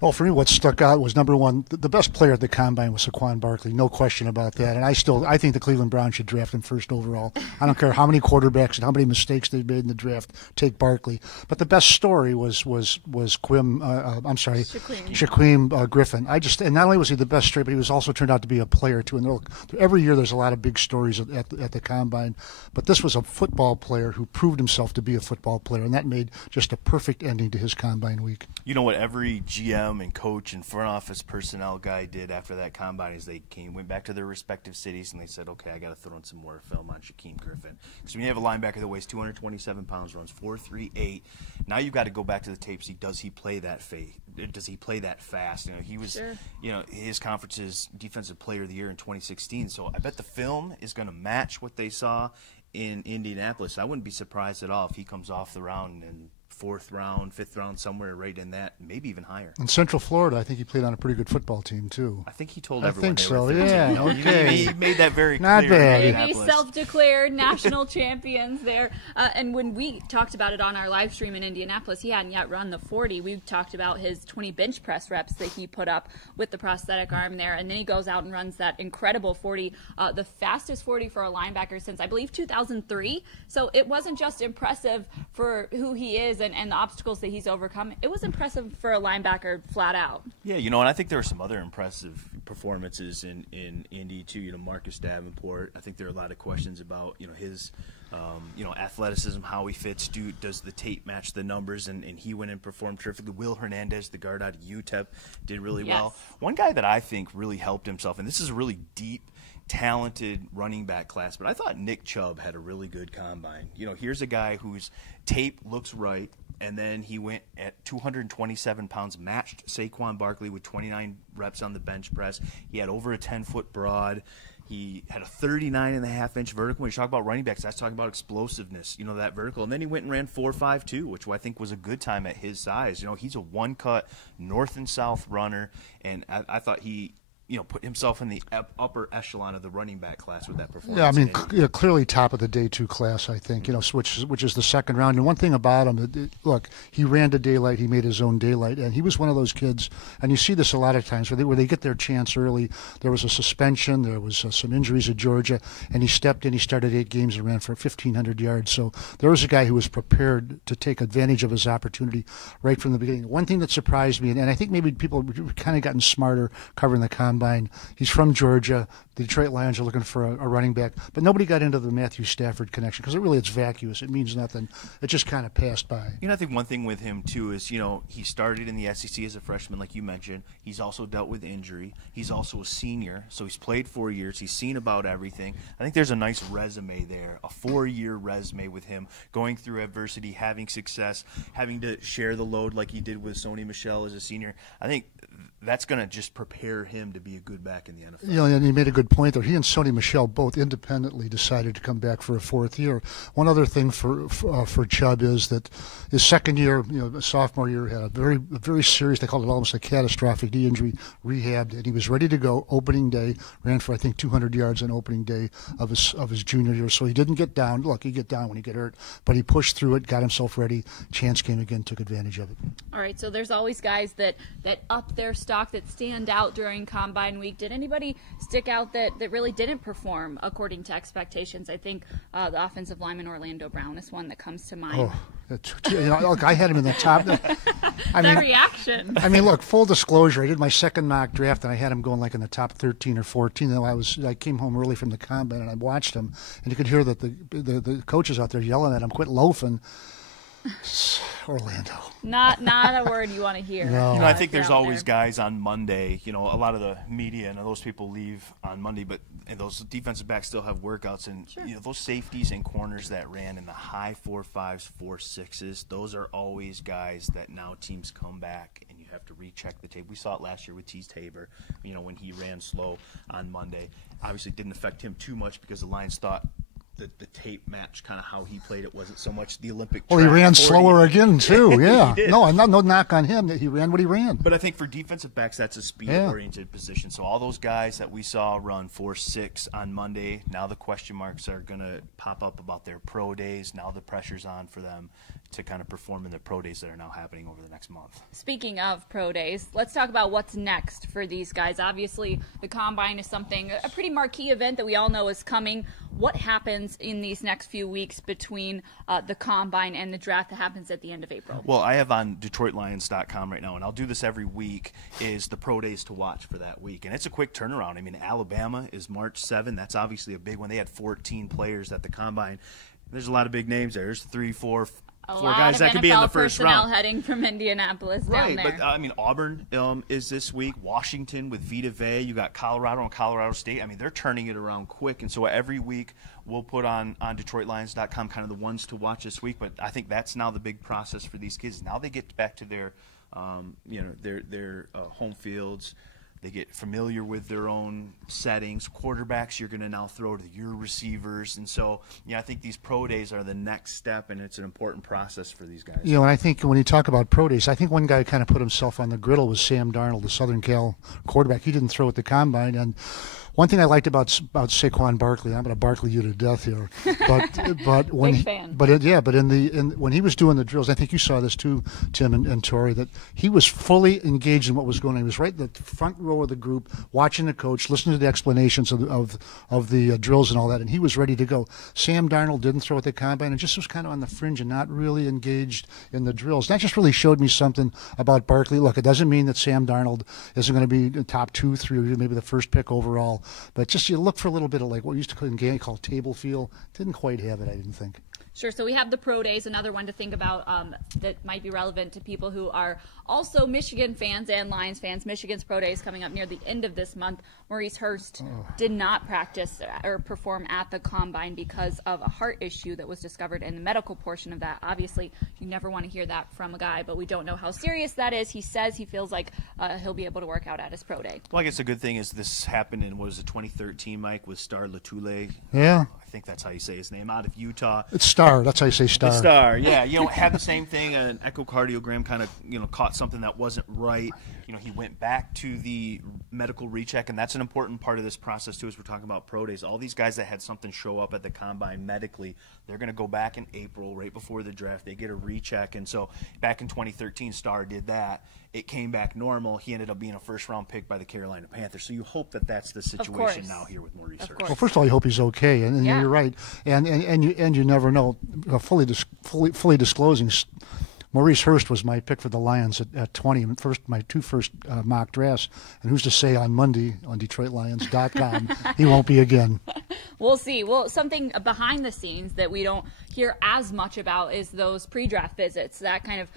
Well, for me, what stuck out was number one, the best player at the combine was Saquon Barkley, no question about that. And I think the Cleveland Browns should draft him first overall. I don't care how many quarterbacks and how many mistakes they've made in the draft. Take Barkley. But the best story was Shaquem Griffin. And not only was he the best straight, but he was also turned out to be a player too. And every year there's a lot of big stories at the combine. But this was a football player who proved himself to be a football player, and that made just a perfect ending to his combine week. You know what every GM and coach and front office personnel guy did after that combine is they went back to their respective cities and they said, okay, I got to throw in some more film on Shaquem Griffin. Because when you have a linebacker that weighs 227 pounds, runs 4.38, now you've got to go back to the tape. See, does he play that Does he play that fast? You know, he was, sure. You know, his conference's defensive player of the year in 2016. So I bet the film is going to match what they saw in Indianapolis. I wouldn't be surprised at all if he comes off the round and fourth round, fifth round, somewhere right in that, maybe even higher. In Central Florida, I think he played on a pretty good football team too. I think he told everyone. I think so. Yeah. Okay. He made that very Not clear. bad. Maybe self-declared national champions there. And when we talked about it on our live stream in Indianapolis, he hadn't yet run the 40. We talked about his 20 bench press reps that he put up with the prosthetic arm there, and then he goes out and runs that incredible 40, the fastest 40 for a linebacker since I believe 2003. So it wasn't just impressive for who he is and the obstacles that he's overcome. It was impressive for a linebacker flat out. Yeah, you know, and I think there are some other impressive performances in Indy too. You know, Marcus Davenport. I think there are a lot of questions about, you know, his athleticism, how he fits. Does the tape match the numbers? And he went and performed terrifically. Will Hernandez, the guard out of UTEP, did really well. One guy that I think really helped himself, and this is a really deep, talented running back class, but I thought Nick Chubb had a really good combine. You know, here's a guy whose tape looks right, and then he went at 227 pounds, matched Saquon Barkley with 29 reps on the bench press. He had over a 10-foot broad. He had a 39.5-inch vertical. When you talk about running backs, that's talking about explosiveness, you know, that vertical. And then he went and ran 4.52, which I think was a good time at his size. You know, he's a one-cut north and south runner, and I thought he, you know, put himself in the upper echelon of the running back class with that performance. Yeah, I mean, clearly top of the day two class, I think, you know, which is the second round. And one thing about him, look, he ran to daylight, he made his own daylight, and he was one of those kids, and you see this a lot of times, where they get their chance early. There was a suspension, there was some injuries at Georgia, and he stepped in, he started 8 games and ran for 1,500 yards. So there was a guy who was prepared to take advantage of his opportunity right from the beginning. One thing that surprised me, and I think maybe people have kind of gotten smarter covering the combine. He's from Georgia. The Detroit Lions are looking for a running back, but nobody got into the Matthew Stafford connection because it's vacuous. It means nothing. It just kind of passed by. You know, I think one thing with him too is, you know, he started in the SEC as a freshman, like you mentioned. He's also dealt with injury. He's also a senior, so he's played 4 years. He's seen about everything. I think there's a nice resume there, a 4-year resume with him, going through adversity, having success, having to share the load like he did with Sony Michel as a senior. I think that's going to just prepare him to be a good back in the NFL. Yeah, and he made a good point there. He and Sony Michel both independently decided to come back for a 4th year. One other thing for Chubb is that his second year, you know, sophomore year, had a very serious, they called it almost a catastrophic knee injury, rehabbed, and he was ready to go opening day, ran for I think 200 yards on opening day of his junior year. So he didn't get down. Look, you get down when you get hurt, but he pushed through it, got himself ready. Chance came again, took advantage of it. All right, so there's always guys that up their stock, that stand out during Combine Week. Did anybody stick out that really didn't perform according to expectations? I think the offensive lineman Orlando Brown is one that comes to mind. Oh, you know, look, I had him in the top. Reaction. I mean, look, full disclosure, I did my second mock draft, and I had him going like in the top 13 or 14. And I came home early from the combine, and I watched him, and you could hear that the coaches out there yelling at him, "Quit loafing." Orlando. Not a word you want to hear. No. You know, I think there's always guys on Monday. You know, a lot of the media and those people leave on Monday, but those defensive backs still have workouts. And sure, you know, those safeties and corners that ran in the high 4.5s, 4.6s, those are always guys that now teams come back and you have to recheck the tape. We saw it last year with Tease Tabor, you know, when he ran slow on Monday. Obviously, it didn't affect him too much because the Lions thought the tape matched kind of how he played. It wasn't so much the Olympic track. Well, he ran 40. slower again, too, yeah. He did. No, no knock on him. He ran what he ran. But I think for defensive backs, that's a speed-oriented position. So all those guys that we saw run 4.6 on Monday, now the question marks are going to pop up about their pro days. Now the pressure's on for them. to kind of perform in the pro days that are now happening over the next month. Speaking of pro days, let's talk about what's next for these guys. Obviously, the Combine is something, a pretty marquee event that we all know is coming. What happens in these next few weeks between the Combine and the draft that happens at the end of April? Well, I have on DetroitLions.com right now, and I'll do this every week, is the pro days to watch for that week. And it's a quick turnaround. I mean, Alabama is March 7. That's obviously a big one. They had 14 players at the Combine. There's a lot of big names there. There's four guys that could be in the first round. Heading from Indianapolis down there. But I mean, Auburn is this week. Washington with Vita Vea. You got Colorado and Colorado State. I mean, they're turning it around quick. And so every week we'll put on DetroitLions.com kind of the ones to watch this week. But I think that's now the big process for these kids. Now they get back to their home fields. They get familiar with their own settings. Quarterbacks, you're going to now throw to your receivers. And so, I think these pro days are the next step, and it's an important process for these guys. And I think when you talk about pro days, I think one guy kind of put himself on the griddle was Sam Darnold, the Southern Cal quarterback. He didn't throw at the Combine, and one thing I liked about Saquon Barkley, I'm going to Barkley you to death here, but when Big fan. When he was doing the drills, I think you saw this too, Tim and Tori, that he was fully engaged in what was going on. He was right in the front row of the group, watching the coach, listening to the explanations of the drills and all that, and he was ready to go. Sam Darnold didn't throw at the Combine and just was kind of on the fringe and not really engaged in the drills. That just really showed me something about Barkley. Look, it doesn't mean that Sam Darnold isn't going to be the top 2, 3, or maybe the first pick overall. But just you look for a little bit of like what we used to call table feel. Didn't quite have it, I didn't think. Sure. So we have the pro days, another one to think about that might be relevant to people who are also Michigan fans and Lions fans. Michigan's pro days coming up near the end of this month. Maurice Hurst did not practice or perform at the Combine because of a heart issue that was discovered in the medical portion of that. Obviously, you never want to hear that from a guy, but we don't know how serious that is. He says he feels like he'll be able to work out at his pro day. Well, I guess the good thing is this happened in, 2013, Mike, with Star Latule. Yeah. I think that's how you say his name, out of Utah. It's Star. That's how you say Star. Star, yeah. Had the same thing. An echocardiogram kind of, caught something that wasn't right. He went back to the medical recheck, and that's an important part of this process, too, as we're talking about pro days. All these guys that had something show up at the Combine medically, they're going to go back in April, right before the draft. They get a recheck, and so back in 2013, Star did that. It came back normal. He ended up being a first-round pick by the Carolina Panthers. So you hope that that's the situation now here with Maurice Hurst. Well, first of all, you hope he's okay, and you're right. And you never know. Fully disclosing, Maurice Hurst was my pick for the Lions at 20, my two first mock drafts. And who's to say on Monday on DetroitLions.com he won't be again. We'll see. Well, something behind the scenes that we don't hear as much about is those pre-draft visits. That kind of,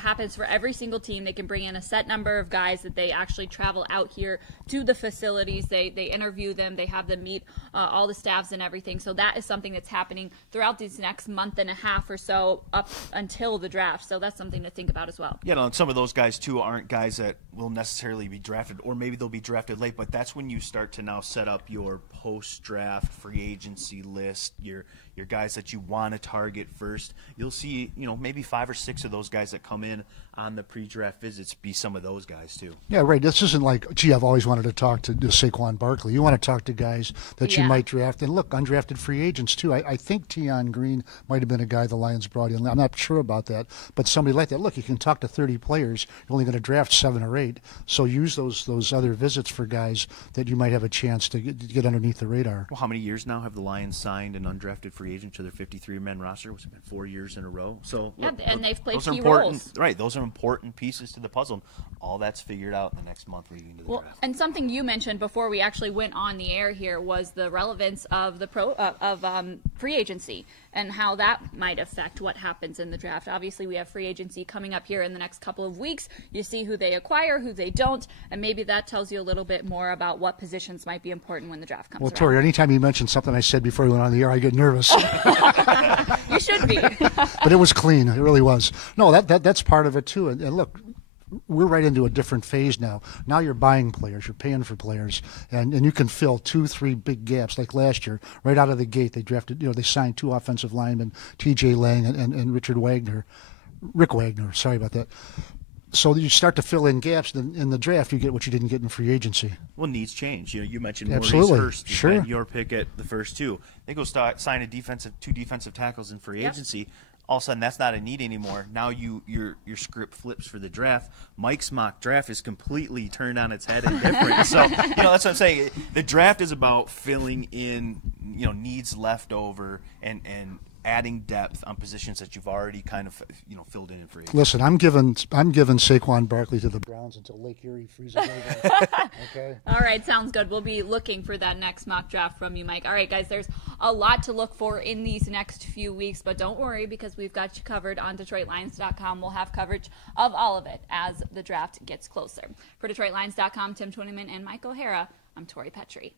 happens for every single team. They can bring in a set number of guys that they actually travel out here to the facilities. They interview them. They have them meet all the staffs and everything. So that is something that's happening throughout these next month and a half or so up until the draft. So that's something to think about as well. Yeah, and some of those guys, too, aren't guys that will necessarily be drafted, or maybe they'll be drafted late, but that's when you start to now set up your post-draft free agency list, your guys that you want to target first. You'll see, maybe 5 or 6 of those guys that come in on the pre-draft visits be some of those guys, too. Yeah, right. This isn't like, gee, I've always wanted to talk to Saquon Barkley. You want to talk to guys that you might draft. And look, undrafted free agents, too. I think Tion Green might have been a guy the Lions brought in. I'm not sure about that, but somebody like that. Look, you can talk to 30 players. You're only going to draft 7 or 8. So use those other visits for guys that you might have a chance to get underneath the radar. Well, how many years now have the Lions signed an undrafted free agent to their 53-man roster? Was it been 4 years in a row? So yeah, and they've played key roles. Right, those are important pieces to the puzzle. All that's figured out in the next month leading into the draft. And something you mentioned before we actually went on the air here was the relevance of the free agency and how that might affect what happens in the draft. Obviously, we have free agency coming up here in the next couple of weeks. You see who they acquire, who they don't, and maybe that tells you a little bit more about what positions might be important when the draft comes around. Well, Tori, anytime you mention something I said before we went on the air, I get nervous. You should be. But it was clean. It really was. No, that's part of it, too. And look, we're right into a different phase now. Now you're buying players, you're paying for players, and you can fill 2, 3 big gaps. Like last year, right out of the gate, they drafted, they signed 2 offensive linemen, T.J. Lang and Rick Wagner. Sorry about that. So you start to fill in gaps. In the draft, you get what you didn't get in free agency. Well, needs change. You mentioned Maurice Hurst. Sure. Your pick at the first 2. They go sign 2 defensive tackles in free agency. all of a sudden that's not a need anymore. Now your script flips for the draft. Mike's mock draft is completely turned on its head and different. So that's what I'm saying. The draft is about filling in needs left over and adding depth on positions that you've already kind of filled in free. Listen, I'm giving Saquon Barkley to the Browns until Lake Erie freezes over. Okay. All right, sounds good. We'll be looking for that next mock draft from you, Mike. All right, guys, there's a lot to look for in these next few weeks, but don't worry because we've got you covered on DetroitLions.com. We'll have coverage of all of it as the draft gets closer. For DetroitLions.com, Tim Twentyman and Mike O'Hara, I'm Tori Petry.